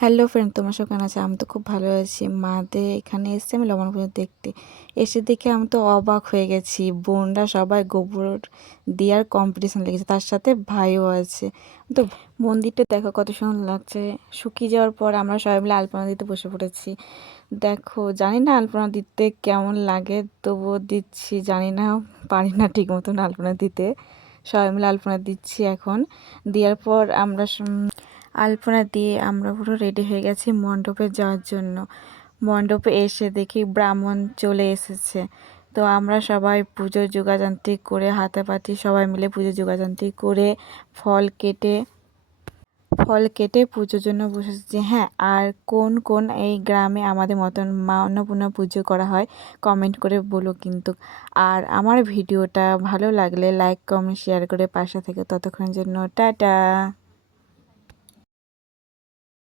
Hello friend তোমার সব কেন আছে? আমি তো খুব ভালো আছি। মাদের এখানে এসেছি আমি লবণ পুজো দেখতে। এসে দেখে আমি তো অবাক হয়ে গেছি। বোনরা সবাই গোবর দেওয়ার কম্পিটিশন লেগেছে, তার সাথে ভাইও আছে। তো মন্দিরটা দেখো কত সুন্দর লাগছে। শুকিয়ে যাওয়ার পর আমরা সবাই মিলে আলপনা দিতে বসে পড়েছি। দেখো, জানি না আলপনা দিতে কেমন লাগে, তবুও দিচ্ছি। জানি না, পারি না ঠিক মতন আলপনা দিতে। সবাই মিলে আলপনা দিচ্ছি এখন। দেওয়ার পর আমরা আলপনা দিয়ে আমরা পুরো রেডি হয়ে গেছি মণ্ডপে যাওয়ার জন্য। মণ্ডপে এসে দেখি ব্রাহ্মণ চলে এসেছে। তো আমরা সবাই পুজোর যোগাযান্ত্রিক করে হাতে পাতি সবাই মিলে পুজো যোগাযান্ত্রিক করে ফল কেটে ফল কেটে পুজোর জন্য বসেছি। হ্যাঁ আর কোন কোন এই গ্রামে আমাদের মতন মা অন্নপূর্ণা পুজো করা হয় কমেন্ট করে বলো কিন্তু। আর আমার ভিডিওটা ভালো লাগলে লাইক কমেন্ট শেয়ার করে পাশে থেকে ততক্ষণের জন্য টাটা।